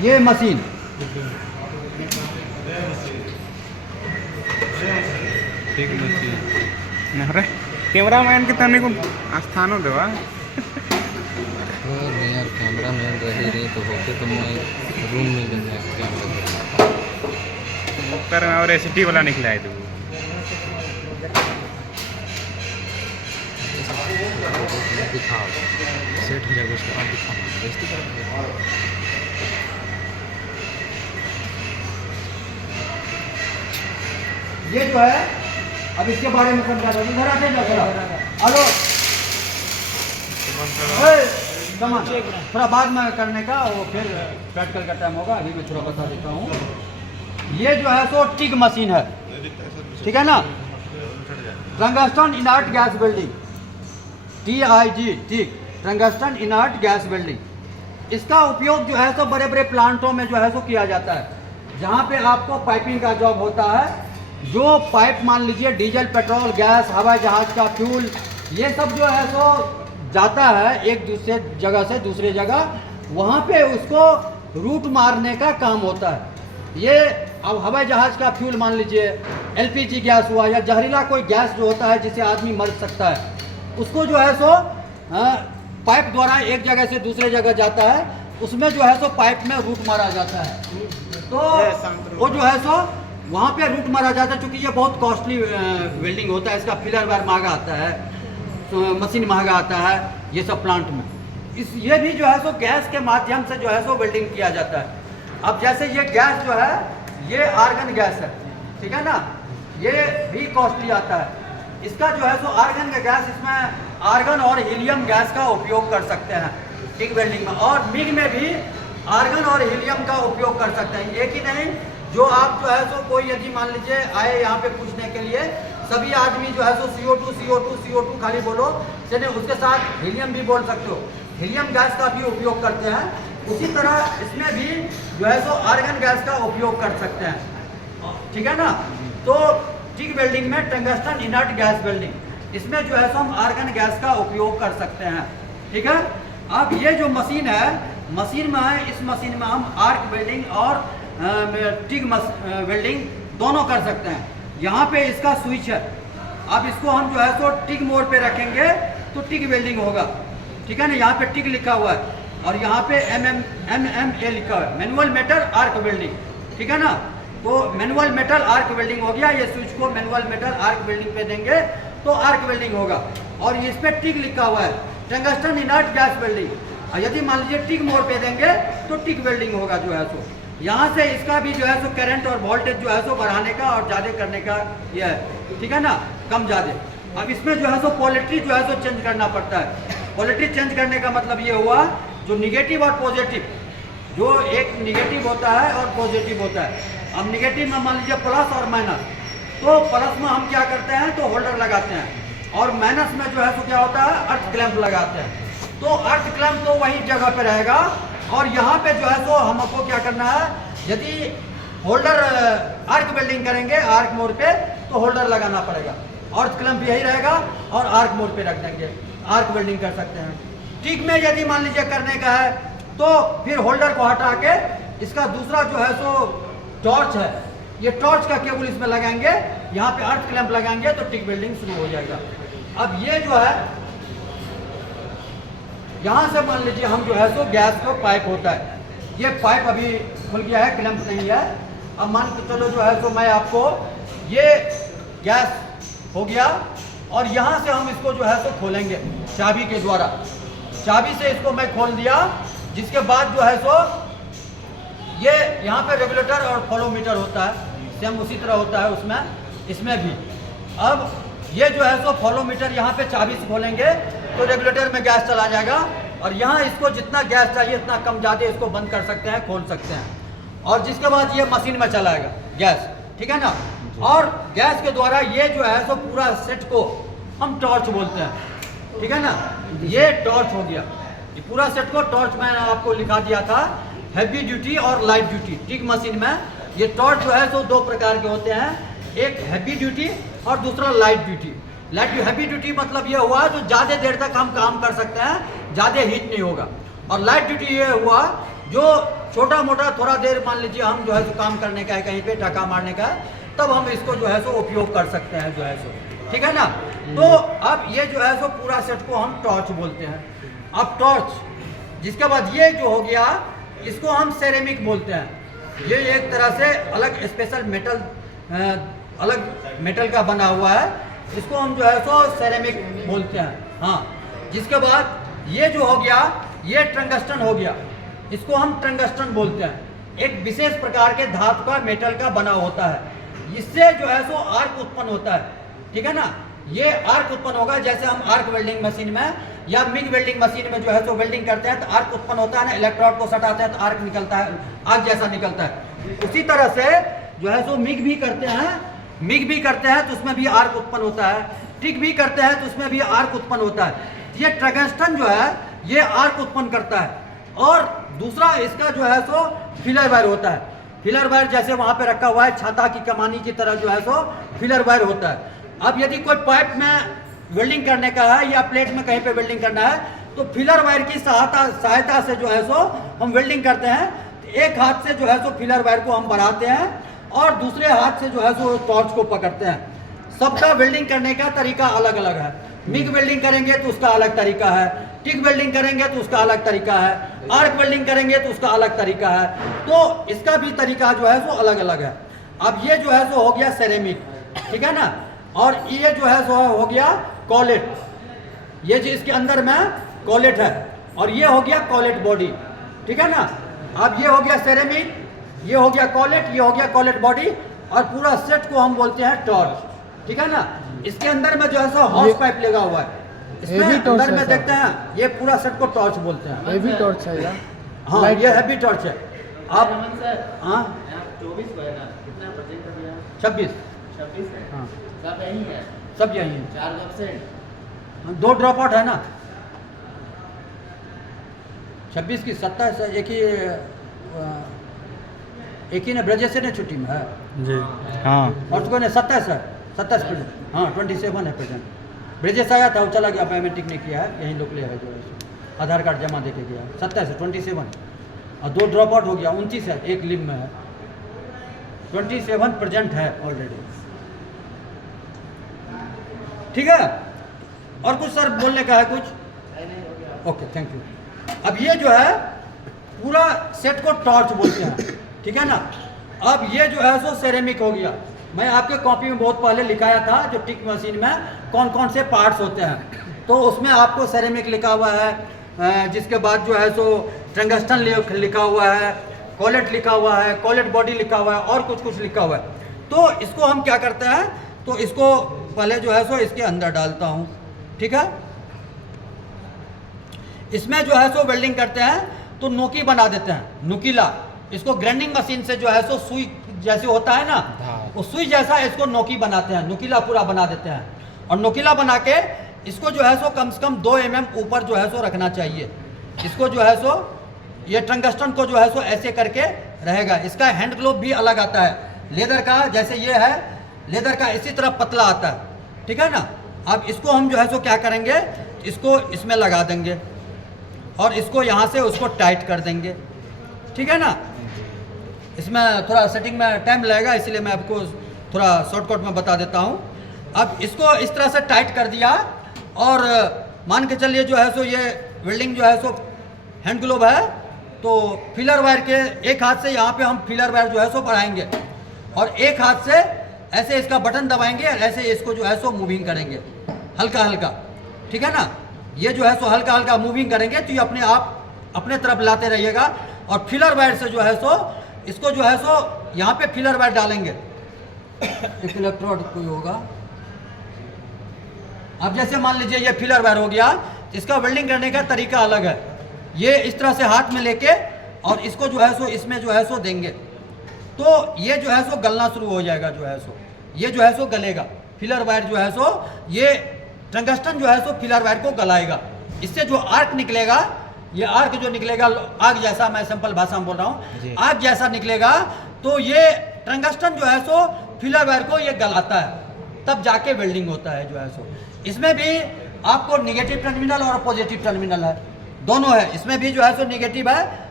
ये मशीन ठीक मशीन अरे कैमरामैन के तने को स्थान देवा यार कैमरा मैन रही रही तो होते तो मैं रूम में लेंगे कैमरा कर और एसटी वाला निकला है तू दिखाओ सेट हो जाएगा उसके बाद दिखाओ बेइज्जती करेंगे। ये जो है अब इसके बारे में समझा दो। इधर आते जाओ जरा। हेलो सामान थोड़ा बाद में करने का, वो फिर प्रैक्टिकल का टाइम होगा, अभी मैं थोड़ा बता देता हूँ। ये जो है सो टिग मशीन है, ठीक है ना। Tungsten inert gas welding, TIG, TIG tungsten inert gas welding. इसका उपयोग जो है सो बड़े बड़े प्लांटों में जो है सो किया जाता है, जहाँ पे आपको पाइपिंग का जॉब होता है। जो पाइप मान लीजिए डीजल, पेट्रोल, गैस, हवाई जहाज का फ्यूल, ये सब जो है सो जाता है एक दूसरे जगह से दूसरे जगह, वहाँ पे उसको रूट मारने का काम होता है। ये अब हवाई जहाज का फ्यूल मान लीजिए LPG गैस हुआ या जहरीला कोई गैस जो होता है जिससे आदमी मर सकता है, उसको जो है सो पाइप द्वारा एक जगह से दूसरे जगह जाता है, उसमें जो है सो पाइप में रूट मारा जाता है। तो वो जो है सो वहाँ पे रूट मारा जाता है। चूँकि ये बहुत कॉस्टली वेल्डिंग होता है, इसका फिलर वायर महंगा आता है, तो मशीन महंगा आता है ये सब प्लांट में। ये भी जो है सो गैस के माध्यम से जो है सो वेल्डिंग किया जाता है। अब जैसे ये गैस जो है ये आर्गन गैस है, ठीक है ना, ये भी कॉस्टली आता है। इसका जो है सो आर्गन का गैस, इसमें आर्गन और हीलियम गैस का उपयोग कर सकते हैं टिग वेल्डिंग में, और मिग में भी आर्गन और हीलियम का उपयोग कर सकते हैं। एक ही नहीं, जो आप जो है सो कोई यदि मान लीजिए आए यहाँ पे पूछने के लिए, सभी आदमी जो है सो CO2 खाली बोलो, चलिए उसके साथ हीलियम भी बोल सकते हो, हीलियम गैस का भी उपयोग करते हैं। उसी तरह इसमें भी जो है सो आर्गन गैस का उपयोग कर सकते हैं, ठीक है ना। तो टिग वेल्डिंग में टंगस्टन इनर्ट गैस वेल्डिंग, इसमें जो है सो हम आर्गन गैस का उपयोग कर सकते हैं, ठीक है। अब ये जो मशीन है, मशीन में है, इस मशीन में हम आर्क वेल्डिंग और टिग वेल्डिंग दोनों कर सकते हैं। यहाँ पे इसका स्विच है, अब इसको हम जो है सो टिग मोड पे रखेंगे तो टिग वेल्डिंग होगा, ठीक है ना। यहाँ पे टिग लिखा हुआ है और यहाँ पे MMA लिखा हुआ है, मैनुअल मेटल आर्क वेल्डिंग, ठीक है ना। तो मैनुअल मेटल आर्क वेल्डिंग हो गया। ये स्विच को मैनुअल मेटल आर्क वेल्डिंग पे देंगे तो आर्क वेल्डिंग होगा। और इस पे टिग लिखा हुआ है टंगस्टन इनर्ट गैस वेल्डिंग। यदि मान लीजिए टिग मोड पे देंगे तो टिग वेल्डिंग होगा जो है सो। यहाँ से इसका भी जो है सो करंट और वोल्टेज जो है सो बढ़ाने का और ज़्यादा करने का ये है, ठीक है ना, कम ज़्यादा। अब इसमें जो है सो पोलैरिटी जो है सो चेंज करना पड़ता है। पोलैरिटी चेंज करने का मतलब ये हुआ, जो निगेटिव और पॉजिटिव, जो एक निगेटिव होता है और पॉजिटिव होता है। अब निगेटिव में मान लीजिए प्लस और माइनस, तो प्लस में हम क्या करते हैं तो होल्डर लगाते हैं, और माइनस में जो है सो क्या होता है अर्थ क्लैंप लगाते हैं। तो अर्थ क्लैंप तो वही जगह पे रहेगा, और यहाँ पे जो है सो हमको क्या करना है, यदि होल्डर आर्क वेल्डिंग करेंगे आर्क मोड पे तो होल्डर लगाना पड़ेगा, अर्थ क्लैंप यही रहेगा और आर्क मोड पे रख देंगे, आर्क वेल्डिंग कर सकते हैं। टिग में यदि मान लीजिए करने का है तो फिर होल्डर को हटा के इसका दूसरा जो है सो टॉर्च है, ये टॉर्च का केबल इसमें लगाएंगे, यहाँ पे अर्थ क्लैंप लगाएंगे तो टिग वेल्डिंग शुरू हो जाएगा। अब ये जो है यहाँ से मान लीजिए हम जो है सो गैस का पाइप होता है, ये पाइप अभी खुल गया है, क्लैंप नहीं है। अब मान के चलो जो है सो मैं आपको, ये गैस हो गया और यहाँ से हम इसको जो है सो खोलेंगे चाबी के द्वारा। चाबी से इसको मैं खोल दिया, जिसके बाद जो है सो ये यहाँ पे रेगुलेटर और फ्लोमीटर होता है, सेम उसी तरह होता है उसमें, इसमें भी। अब ये जो है सो फ्लोमीटर यहाँ पे चाबी से खोलेंगे तो रेगुलेटर में गैस चला जाएगा, और यहाँ इसको जितना गैस चाहिए इतना कम ज़्यादा इसको बंद कर सकते हैं, खोल सकते हैं, और जिसके बाद ये मशीन में चलाएगा गैस, ठीक है ना। और गैस के द्वारा ये जो है सो पूरा सेट को हम टॉर्च बोलते हैं, ठीक है ना। ये टॉर्च हो गया, ये पूरा सेट को टॉर्च मैंने आपको लिखा दिया था, हैवी ड्यूटी और लाइट ड्यूटी। टिग मशीन में ये टॉर्च जो है सो दो प्रकार के होते हैं, एक हैवी ड्यूटी और दूसरा लाइट ड्यूटी। हैवी ड्यूटी मतलब ये हुआ जो ज़्यादा देर तक हम काम कर सकते हैं, ज़्यादा हीट नहीं होगा, और लाइट ड्यूटी ये हुआ जो छोटा मोटा थोड़ा देर मान लीजिए हम जो है सो काम करने का है, कहीं पे टाका मारने का है, तब हम इसको जो है सो उपयोग कर सकते हैं जो है सो, ठीक है ना। तो अब ये जो है सो पूरा सेट को हम टॉर्च बोलते हैं। अब टॉर्च, जिसके बाद ये जो हो गया इसको हम सेरेमिक बोलते हैं। ये एक तरह से अलग स्पेशल मेटल, अलग मेटल का बना हुआ है, इसको हम जो है सो सेरेमिक बोलते हैं। हाँ, जिसके बाद ये जो हो गया ये टंगस्टन हो गया, इसको हम टंगस्टन बोलते हैं। एक विशेष प्रकार के धातु का मेटल का बना होता है, इससे जो है सो आर्क उत्पन्न होता है, ठीक है ना। ये आर्क उत्पन्न होगा, जैसे हम आर्क वेल्डिंग मशीन में या मिग वेल्डिंग मशीन में जो है सो वेल्डिंग करते हैं तो आर्क उत्पन्न होता है ना, इलेक्ट्रोड को सटाते हैं तो आर्क निकलता है, आग जैसा निकलता है। उसी तरह से जो है सो मिग भी करते हैं तो उसमें भी आर्क उत्पन्न होता है, टिक भी करते हैं तो उसमें भी आर्क उत्पन्न होता है। ये टंगस्टन जो है ये आर्क उत्पन्न करता है। और दूसरा इसका जो है सो फिलर वायर होता है। फिलर वायर जैसे वहाँ पे रखा हुआ है छाता की कमानी की तरह जो है सो फिलर वायर होता है। अब यदि कोई पाइप में वेल्डिंग करने का है या प्लेट में कहीं पे वेल्डिंग करना है तो फिलर वायर की सहायता से जो है सो हम वेल्डिंग करते हैं। एक हाथ से जो है सो फिलर वायर को हम बढ़ाते हैं और दूसरे हाथ से जो है सो टॉर्च को पकड़ते हैं। सबका वेल्डिंग करने का तरीका अलग अलग है। मिग वेल्डिंग करेंगे तो उसका अलग तरीका है, टिक वेल्डिंग करेंगे तो उसका अलग तरीका है, आर्क वेल्डिंग करेंगे तो उसका अलग तरीका है। तो इसका भी तरीका जो है सो अलग अलग है। अब ये जो है सो हो गया सेरेमिक, ठीक है ना। और ये जो है सो हो गया कॉलेट, ये जो इसके अंदर में कॉलेट है, और ये हो गया कॉलेट बॉडी, ठीक है ना। अब ये हो गया सेरेमिक, ये हो गया कॉलेट, ये हो गया कॉलेट बॉडी, और पूरा सेट को हम बोलते हैं टॉर्च, ठीक है ना। इसके अंदर में जो है सो हॉर्स पाइप लगा हुआ है, इसमें अंदर में देखते हैं ये पूरा सेट को टॉर्च बोलते हैं। हेवी टॉर्च है यार। हाँ, ये हैवी टॉर्च है। आप हाँ 24 को है ना, कितना परसेंट का दिया? 26 है। हाँ, सब यही है, सब यही है। 4%। 2 ड्रॉप आउट है ना, 26 की 27 एक ही ने ब्रजेश ने छुट्टी में है जी। हाँ, और उसको ने 27 प्रेजेंट, हाँ 27 है प्रेजेंट। ब्रजेश आया था, वो चला गया, बायोमेट्रिक नहीं किया है, यहीं लोग ले है जो है आधार कार्ड जमा दे के गया। 27 और 2 ड्रॉप आउट हो गया, 29 है, एक लिम में है, 27 प्रेजेंट है ऑलरेडी, ठीक है। और कुछ सर बोलने का है कुछ? Okay, thank you. अब ये जो है पूरा सेट को टॉर्च बोलते हैं, ठीक है ना। अब ये जो है सो सेरेमिक हो गया। मैं आपके कॉपी में बहुत पहले लिखाया था जो टिक मशीन में कौन कौन से पार्ट्स होते हैं, तो उसमें आपको सेरेमिक लिखा हुआ है, जिसके बाद जो है सो टंगस्टन लिखा हुआ है, कॉलेट लिखा हुआ है, कॉलेट बॉडी लिखा हुआ है, और कुछ लिखा हुआ है। तो इसको हम क्या करते हैं, तो इसको पहले जो है सो इसके अंदर डालता हूँ, ठीक है। इसमें जो है सो वेल्डिंग करते हैं तो नोकी बना देते हैं, नुकीला। इसको ग्राइंडिंग मशीन से जो है सो सुई जैसे होता है ना, वो सुई जैसा इसको नोकी बनाते हैं, नुकीला पूरा बना देते हैं। और नुकीला बना के इसको जो है सो कम से कम 2 mm ऊपर जो है सो रखना चाहिए। इसको जो है सो ये टंगस्टन को जो है सो ऐसे करके रहेगा। इसका हैंड ग्लोव भी अलग आता है, लेदर का, जैसे ये है लेदर का, इसी तरह पतला आता है, ठीक है ना। अब इसको हम जो है सो क्या करेंगे, इसको इसमें लगा देंगे और इसको यहाँ से उसको टाइट कर देंगे, ठीक है ना। इसमें थोड़ा सेटिंग में टाइम लगेगा, इसलिए मैं आपको थोड़ा शॉर्टकट में बता देता हूँ। अब इसको इस तरह से टाइट कर दिया और मान के चलिए जो है सो ये वेल्डिंग जो है सो हैंड ग्लोव है, तो फिलर वायर के एक हाथ से यहाँ पे हम फिलर वायर जो है सो बढ़ाएंगे और एक हाथ से ऐसे इसका बटन दबाएंगे और ऐसे इसको जो है सो मूविंग करेंगे हल्का हल्का, ठीक है ना। ये जो है सो हल्का हल्का मूविंग करेंगे तो ये अपने आप अपने तरफ लाते रहिएगा। और फिलर वायर से जो है सो इसको जो है सो यहाँ पे फिलर वायर डालेंगे, एक इलेक्ट्रोड कोई होगा। अब जैसे मान लीजिए ये फिलर वायर हो गया, इसका वेल्डिंग करने का तरीका अलग है। ये इस तरह से हाथ में लेके और इसको जो है सो इसमें जो है सो देंगे तो ये जो है सो गलना शुरू हो जाएगा, जो है सो ये जो है सो गलेगा। फिलर वायर जो है सो ये टंगस्टन जो है सो फिलर वायर को गलाएगा। इससे जो आर्क निकलेगा, ये आर्क जो निकलेगा आग जैसा, मैं सिंपल भाषा में बोल रहा हूँ, आग जैसा निकलेगा, तो ये टंगस्टन जो है सो फिलर वायर को ये गलाता है, तब जाके वेल्डिंग होता है जो है सो। इसमें भी आपको निगेटिव टर्मिनल और पॉजिटिव टर्मिनल है, दोनों है। इसमें भी जो है सो निगेटिव है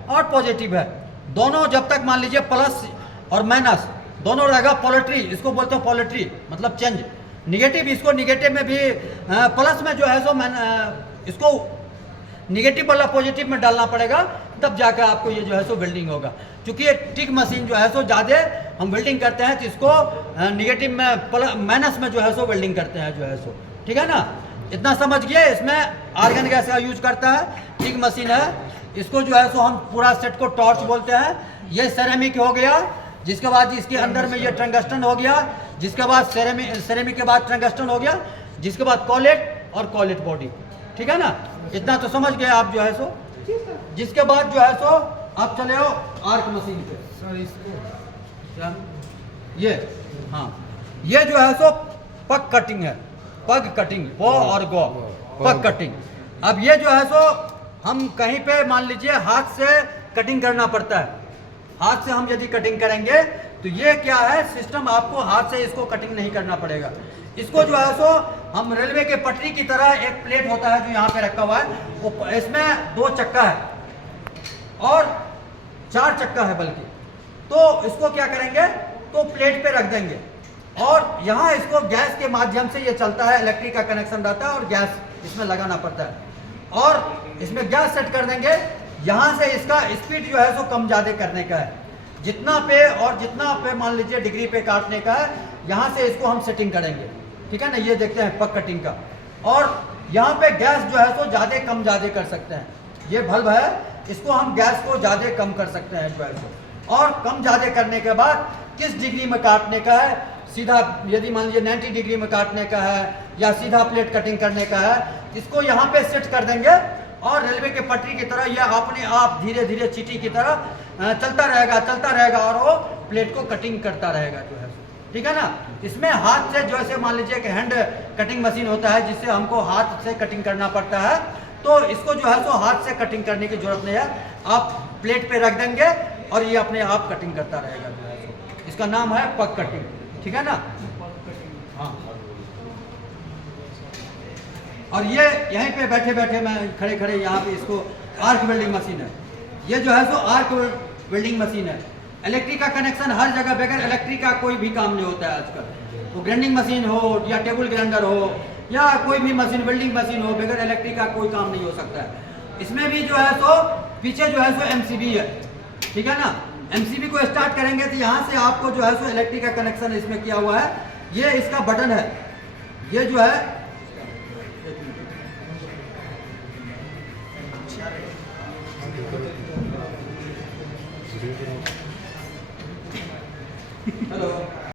और पॉजिटिव है। दोनों जब तक मान लीजिए प्लस और माइनस दोनों रहेगा, पोलेट्री इसको बोलते हैं, पोलेट्री मतलब चेंज। निगेटिव, इसको निगेटिव में भी प्लस में जो है सो इसको निगेटिव वाला पॉजिटिव में डालना पड़ेगा, तब जाकर आपको ये जो है सो वेल्डिंग होगा। क्योंकि ये टिक मशीन जो है सो ज़्यादा हम वेल्डिंग करते हैं तो इसको निगेटिव में माइनस में जो है सो वेल्डिंग करते हैं जो है सो, ठीक है ना। इतना समझ गए। इसमें आर्गन गैस का यूज करता है, टिक मशीन है। इसको जो है सो हम पूरा सेट को टॉर्च बोलते हैं। ये सेरेमिक हो गया, जिसके बाद इसके अंदर में ये टंगस्टन हो गया, जिसके बाद सेरेमिक के बाद टंगस्टन हो गया, जिसके बाद कॉलेट और कॉलेट बॉडी, ठीक है ना। इतना तो समझ गए आप जो है सो। जिसके बाद जो है सो आप चले हो आर्क मशीन पे। सर इसको क्या ये, हाँ ये जो है सो पग कटिंग है, पग कटिंग, पो और गो, पग कटिंग। अब ये जो है सो हम कहीं पे मान लीजिए हाथ से कटिंग करना पड़ता है। हाथ से हम यदि कटिंग करेंगे तो ये क्या है सिस्टम, आपको हाथ से इसको कटिंग नहीं करना पड़ेगा। इसको जो है सो हम रेलवे के पटरी की तरह एक प्लेट होता है जो यहाँ पे रखा हुआ है, वो इसमें 2 चक्का है और 4 चक्का है बल्कि। तो इसको क्या करेंगे, तो प्लेट पे रख देंगे और यहाँ इसको गैस के माध्यम से ये चलता है, इलेक्ट्रिक का कनेक्शन रहता है और गैस इसमें लगाना पड़ता है और इसमें गैस सेट कर देंगे। यहाँ से इसका स्पीड जो है सो कम ज़्यादा करने का है, जितना पे और जितना पे मान लीजिए डिग्री पे काटने का है, यहाँ से इसको हम सेटिंग करेंगे, ठीक है ना। ये देखते हैं पग कटिंग का। और यहाँ पे गैस जो है सो ज़्यादा कम ज़्यादा कर सकते हैं। ये बल्ब है, इसको हम गैस को ज़्यादा कम कर सकते हैं जो है सो। और कम ज़्यादा करने के बाद किस डिग्री में काटने का है, सीधा यदि मान लीजिए 90 डिग्री में काटने का है या सीधा प्लेट कटिंग करने का है, इसको यहाँ पे सेट कर देंगे और रेलवे के पटरी की तरह यह अपने आप धीरे धीरे चीटी की तरह चलता रहेगा और वो प्लेट को कटिंग करता रहेगा जो है, ठीक है ना। इसमें हाथ से जैसे मान लीजिए कि हैंड कटिंग मशीन होता है जिससे हमको हाथ से कटिंग करना पड़ता है, तो इसको जो है सो हाथ से कटिंग करने की जरूरत नहीं है। आप प्लेट पे रख देंगे और ये अपने आप कटिंग करता रहेगा जो है सो। इसका नाम है पग कटिंग, ठीक है ना। हाँ, और ये यहीं पे बैठे बैठे मैं खड़े खड़े यहाँ पे इसको आर्क वेल्डिंग मशीन है। ये जो है सो आर्क वेल्डिंग मशीन है। इलेक्ट्रिक का कनेक्शन हर जगह, बगैर इलेक्ट्रिक का कोई भी काम नहीं होता है आजकल। तो ग्राइंडिंग मशीन हो या टेबल ग्राइंडर हो या कोई भी मशीन, वेल्डिंग मशीन हो, बगैर इलेक्ट्रिक का कोई काम नहीं हो सकता है। इसमें भी जो है सो पीछे जो है सो MCB है, ठीक है ना। MCB को स्टार्ट करेंगे तो यहाँ से आपको जो है सो इलेक्ट्रिक का कनेक्शन इसमें किया हुआ है। ये इसका बटन है, ये जो है हेलो